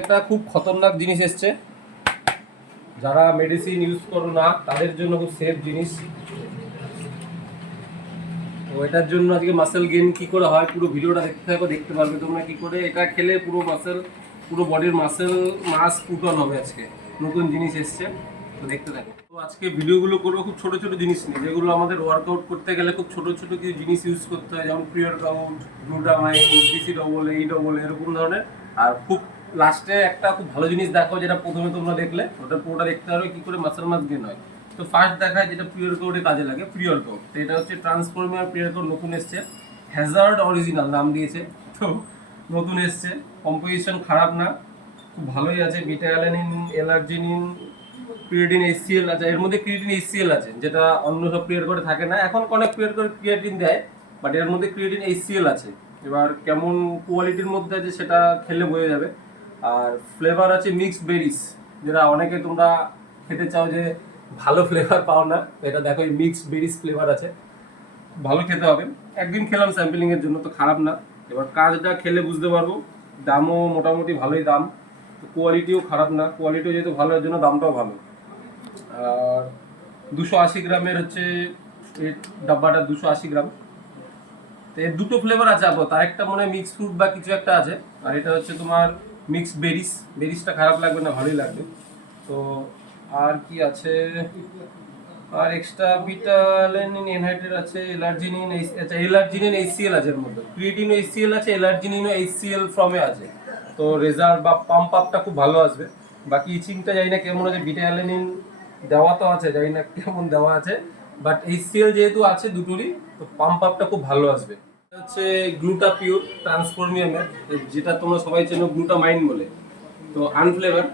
একটা খুব খতরনাক জিনিস এসছে, যারা মেডিসিন ইউজ করো না তাদের জন্য খুব সেফ জিনিস। তো এটার জন্য আজকে মাসেল গেইন কি করে হয় পুরো ভিডিওটা দেখতে থাকো, দেখতে পারবে তোমরা কি করে এটা খেলে পুরো পুরো বডির মাস পুট অন হবে। আজকে নতুন জিনিস এসছে, তো দেখতে থাকো। তো আজকে ভিডিওগুলো করবো খুব ছোট ছোট জিনিস নিয়ে, যেগুলো আমাদের ওয়ার্কআউট করতে গেলে খুব ছোট ছোট কিছু জিনিস ইউজ করতে হয়, যেমন প্রি-ওয়ার্কআউট, গ্লুটামাইন, বিসি ডবল, এই ডবল, এরকম ধরনের। আর খুব লাস্টে একটা খুব ভালো জিনিস দেখো, যেটা প্রথমে তোমরা দেখলে ওটা পুরোটা দেখতে হবে কি করে মাসেল মাস গেইন হয়। তো ফার্স্ট দেখায় যেটা প্রি-ওয়ার্কআউটে কাজে লাগে, প্রি-ওয়ার্কআউট। তো এটা হচ্ছে ট্রান্সফর্মার প্রি-ওয়ার্কআউট, নতুন এসছে, হ্যাজার্ড অরিজিনাল নাম দিয়েছে। তো নতুন এসছে, কম্পোজিশন খারাপ না, খুব ভালোই আছে। বিটা অ্যালানিন, এলার্জিনিন, ক্রিয়েটিন, এইচসিএল আছে এর মধ্যে। ক্রিয়েটিন এইচসিএল আছে, যেটা অন্য সব প্রি-ওয়ার্কআউটে থাকে না। এখন অনেক প্রি-ওয়ার্কআউট ক্রিয়েটিন দেয়, বাট এর মধ্যে ক্রিয়েটিন এইচসিএল আছে। এবার কেমন কোয়ালিটির মধ্যে আছে সেটা খেলে বোঝা যাবে। আর ফ্লেভার আছে মিক্সড বেরিজ, যেটা অনেকে তোমরা খেতে চাও যে ভালো ফ্লেভার পাও না, এটা দেখো এই মিক্সড বেরিজ ফ্লেভার আছে, ভালো খেতে হবে। একদিন খেলাম স্যাম্পলিং এর জন্য, তো খারাপ না। এবার কাজটা খেলে বুঝতে পারবো। দামও মোটামুটি ভালোই দাম, কোয়ালিটিও খারাপ না, কোয়ালিটিও যেহেতু ভালো এর জন্য দামটাও ভালো। আর 280 গ্রামের হচ্ছে এই ডাব্বাটা, 280 গ্রাম। তো এর দুটো ফ্লেভার আছে আপাতত, তার একটা মনে হয় মিক্স ফ্রুট বা কিছু একটা আছে, আর এটা হচ্ছে তোমার মিক্সড বেরিজ। বেরিজটা খারাপ লাগবে না, ভালোই লাগবে। তো আর কি আছে, আর এক্সট্রা বিটা অ্যালানিন, এনহাইড্রেট আছে, এলার্জিনিন, আচ্ছা এলার্জিনিন এইচসিএল আছে এর মধ্যে, ক্রিয়েটিন এইচসিএল আছে, এলার্জিনিনও এইচসিএল ফর্মে আছে। তো রেজাল্ট বা পাম্প আপটা খুব ভালো আসবে। বাকি ইচিংটা জানি না কেমন আছে, বিটা অ্যালানিন দেওয়া তো আছে, জানি না কেমন দেওয়া আছে, বাট এইচসিএল যেহেতু আছে দুটোরই, তো পাম্প আপটা খুব ভালো আসবে। হচ্ছে গ্লুটা পিওর ট্রান্সফর্মিয়ামের, যেটা তোমরা সবাই চেনো গ্লুটামাইন বলে। তো আনফ্লেভার,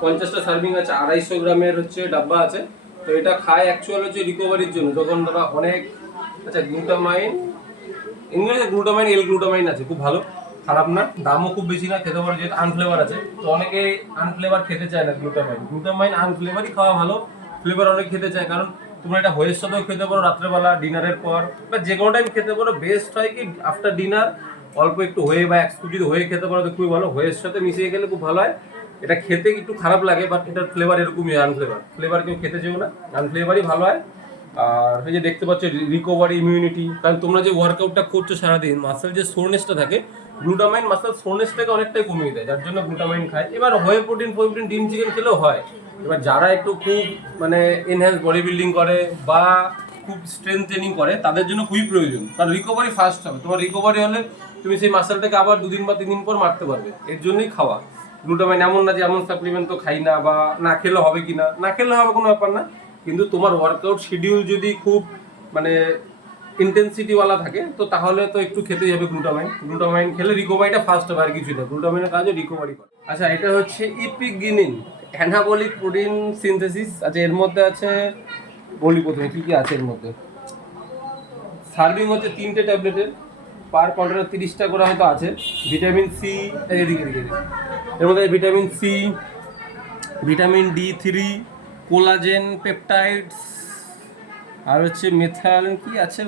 50টা সার্ভিং আছে, 250 গ্রামের হচ্ছে ডাব্বা আছে। তো এটা খায় অ্যাকচুয়াল হচ্ছে রিকভারির জন্য, যখন তারা অনেক, আচ্ছা গ্লুটামাইন, ইংলিশে গ্লুটামাইন, এল গ্লুটামাইন আছে, খুব ভালো, খারাপ না, দামও খুব বেশি না, খেতে পারো, যেহেতু আনফ্লেভার আছে। তো অনেকে আনফ্লেভার খেতে চায় না, গ্লুটামাইন আনফ্লেভারই খাওয়া ভালো। ফ্লেভার অনেক খেতে চায়, কারণ তোমরা এটা হয়ের সাথেও খেতে পারো, রাত্রেবেলা ডিনারের পর বা যে কোনো টাইম খেতে পারো। বেস্ট হয় কি আফটার ডিনার অল্প একটু হয়ে বা এক স্কুপ যদি হয়ে খেতে পারো তো খুবই ভালো, হয়ের সাথে মিশিয়ে গেলে খুব ভালো হয়। এটা খেতে একটু খারাপ লাগে, বাট এটার ফ্লেভার এরকমই, ফ্লেভার কেউ খেতে চেও না, আনফ্লেভারই ভালো হয়। আর এই যে দেখতে পাচ্ছ রিকভারি, ইমিউনিটি, কারণ তোমরা যে ওয়ার্কআউটটা করছো সারাদিন, মাসেল যে সোরনেসটা থাকে, গ্লুটামাইন মাসেল সোরনেসটাকে অনেকটাই কমিয়ে দেয়, যার জন্য গ্লুটামাইন খায়। এবার হয়ে প্রোটিন ডিম চিকেন খেলেও হয়। এবার যারা একটু খুব মানে এনহ্যান্স বডি বিল্ডিং করে বা খুব স্ট্রেংথ ট্রেনিং করে, তাদের জন্য খুবই প্রয়োজন, কারণ রিকভারি ফাস্ট হবে। তোমার রিকভারি হলে তুমি সেই মাসেলটাকে আবার 2 দিন বা 3 দিন পর মারতে পারবে, এর জন্যই খাওয়া গ্লুটামাইন। এমন না যে এমন সাপ্লিমেন্ট তো খাই না বা না খেলে হবে কি না, না খেলে হবে কোনো ব্যাপার না, কিন্তু তোমার ওয়ার্কআউট শিডিউল যদি খুব মানে ইন্টেন্সিটিওয়ালা থাকে, তো তাহলে তো একটু খেতেই হবে গ্লুটামাইন। গ্লুটামাইন খেলে রিকভারিটা ফাস্ট হবে, আর কিছু না, গ্লুটামাইনের কাজে রিকভারি করে। আচ্ছা এটা হচ্ছে ইপিগিনিন, অ্যানাবলিক প্রোটিন সিনথেসিস। আচ্ছা এর মধ্যে আছে, বলি প্রথমে কি কি আছে এর মধ্যে। সার্ভিং হচ্ছে 3টে ট্যাবলেটের, পার কন্টেনার 30টা করে হয়তো আছে। ভিটামিন সি, এদিকে এর মধ্যে vitamin C, vitamin D3, collagen, peptides, আর হচ্ছে মেথাল কি আছে।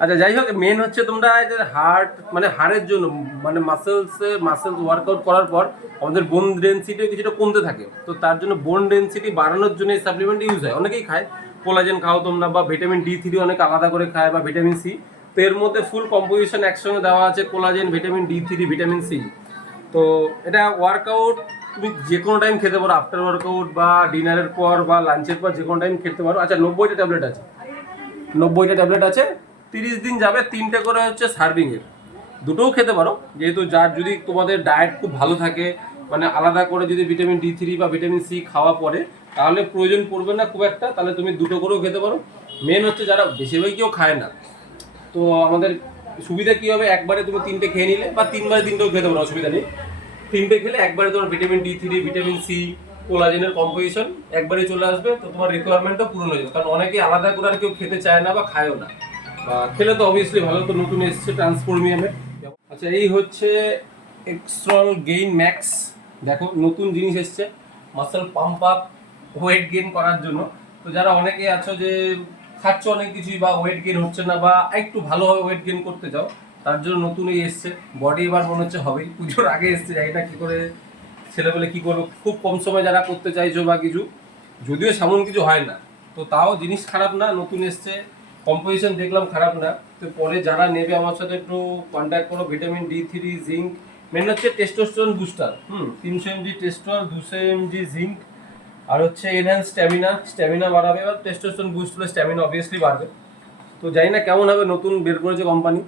আচ্ছা যাই হোক, মেন হচ্ছে তোমরা হার্ট মানে হাড়ের জন্য, মানে মাসেলস ওয়ার্কআউট করার পর আমাদের বোন ডেনসিটিও কিছুটা কমতে থাকে, তো তার জন্য বোন ডেনসিটি বাড়ানোর জন্য এই সাপ্লিমেন্ট ইউজ হয়, অনেকেই খায়। কোলাজেন খাও তোমরা, বা ভিটামিন D3 অনেক আলাদা করে খায়, বা ভিটামিন সি। তো এর মধ্যে ফুল কম্পোজিশন একসঙ্গে দেওয়া আছে, collagen, vitamin D3, vitamin C. তো এটা ওয়ার্কআউট তুমি যে কোনো টাইম খেতে পারো, আফটার ওয়ার্কআউট বা ডিনারের পর বা লাঞ্চের পর যে কোনো টাইম খেতে পারো। আচ্ছা 90টা ট্যাবলেট আছে, 90টা ট্যাবলেট আছে, 30 দিন যাবে, 3টে করে হচ্ছে সার্ভিংয়ের। দুটোও খেতে পারো, যেহেতু যার যদি তোমাদের ডায়েট খুব ভালো থাকে, মানে আলাদা করে যদি ভিটামিন D3 বা ভিটামিন সি খাওয়া পড়ে, তাহলে প্রয়োজন পড়বে না খুব একটা, তাহলে তুমি দুটো করেও খেতে পারো। মেন হচ্ছে যারা বেশিরভাগ কেউ খায় না, তো আমাদের সুবিধা কী হবে, একবারে তুমি 3টে খেয়ে নিলে, বা 3বারে 3টেও খেতে পারো, অসুবিধা নেই। 3টে খেলে একবারে তোমার ভিটামিন D3, ভিটামিন সি, কোলাজেনের কম্পোজিশন একবারে চলে আসবে, তো তোমার রিকোয়ারমেন্টটা পূরণ হয়ে যাবে। কারণ অনেকেই আলাদা করে আর কেউ খেতে চায় না বা খায়ও না, বা খেলে তো অবভিয়াসলি ভালো। তো নতুন এসছে ট্রান্সফর্মিয়ামের। আচ্ছা এই হচ্ছে এক্সট্রল গেইন ম্যাক্স, দেখো নতুন জিনিস এসছে, muscle pump up, weight gain করার জন্য। তো যারা অনেকে আছো যে খাচ্ছ অনেক কিছুই, বা ওয়েট গেইন হচ্ছে না, বা একটু ভালোভাবে ওয়েট গেইন করতে চাও, তার জন্য নতুন এই এসছে। বডি এবার মনে হচ্ছে হবেই, পুজোর আগে এসছে, জানি না কী করে ছেলেবেলে কী করবো, খুব কম সময় যারা করতে চাইছো বা কিছু, যদিও সেমন কিছু হয় না, তো তাও জিনিস খারাপ না, নতুন এসছে, কম্পোজিশন দেখলাম খারাপ না। তো পরে যারা নেবে আমার সাথে একটু কন্ট্যাক্ট করো। ভিটামিন D3, জিঙ্ক, মেন হচ্ছে টেস্টোস্টেরন বুস্টার, 300 mg টেস্টোর, 200 mg জিঙ্ক, আর হচ্ছে এনহ্যান্স স্ট্যামিনা বাড়াবে। এবার টেস্টোস্টেরন বুস্ট হলে স্ট্যামিনা অবভিয়াসলি বাড়বে। তো জানি না কেমন হবে, নতুন বের করেছে কোম্পানি,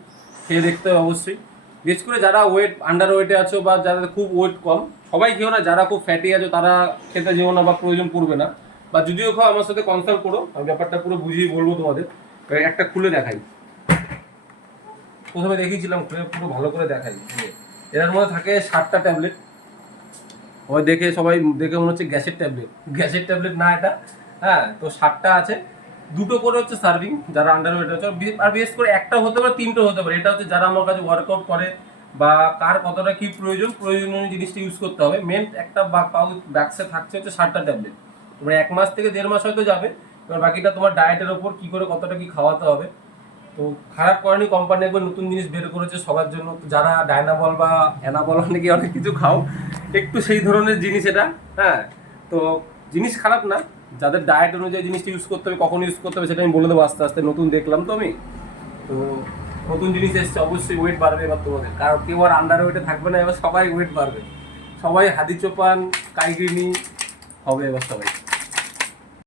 খেয়ে দেখতে হবে অবশ্যই। বিশেষ করে যারা আন্ডার ওয়েটে আছো বা যারা খুব ওয়েট কম, সবাই খেও না, যারা খুব ফ্যাটি আছো তারা খেতে যেও না বা প্রয়োজন পড়বে না, বা যদিও খাও আমার সাথে কনসাল্ট করো, আমি ব্যাপারটা পুরো বুঝিয়ে বলবো তোমাদের। একটা খুলে দেখাই, প্রথমে দেখিয়েছিলাম, খুলে পুরো ভালো করে দেখাই। এর মধ্যে থাকে 7টা ট্যাবলেট। সবাই দেখে মনে হচ্ছে গ্যাসের ট্যাবলেট না এটা। হ্যাঁ, তো 7টা আছে, 2টো করে হচ্ছে সার্ভিং, যারা আন্ডার ওয়েট আছে। আর বিশেষ করে একটা হতে পারে, 3টো হতে পারে। এটা হচ্ছে যারা আমার কাছে ওয়ার্কআউট করে বা কার কতটা কি প্রয়োজনীয় জিনিসটা ইউজ করতে হবে। মেন একটা পাউচ ব্যাক্সে থাকছে হচ্ছে 7টা ট্যাবলেট। তোমার 1 মাস থেকে 1.5 মাস হয়তো যাবে। এবার বাকিটা তোমার ডায়েটের ওপর, কি করে কতটা কি খাওয়াতে হবে। তো খারাপ করেনি কোম্পানি, একবার নতুন জিনিস বের করেছে সবার জন্য। যারা ডায়নাবল বা অ্যানাবল অনেকে অনেক কিছু খাও, একটু সেই ধরনের জিনিস এটা। হ্যাঁ, তো জিনিস খারাপ না, যাদের ডায়েট অনুযায়ী জিনিসটা ইউজ করতে হবে, কখন ইউজ করতে হবে সেটা আমি বলে দেবো আস্তে আস্তে। নতুন দেখলাম তো আমি, তো নতুন জিনিস এসছে, অবশ্যই ওয়েট বাড়বে এবার তোমাদের, কারণ কেউ আর আন্ডার ওয়েটে থাকবে না, এবার সবাই ওয়েট বাড়বে, সবাই হাদি চোপান কাইগিনি হবে এবার সবাই।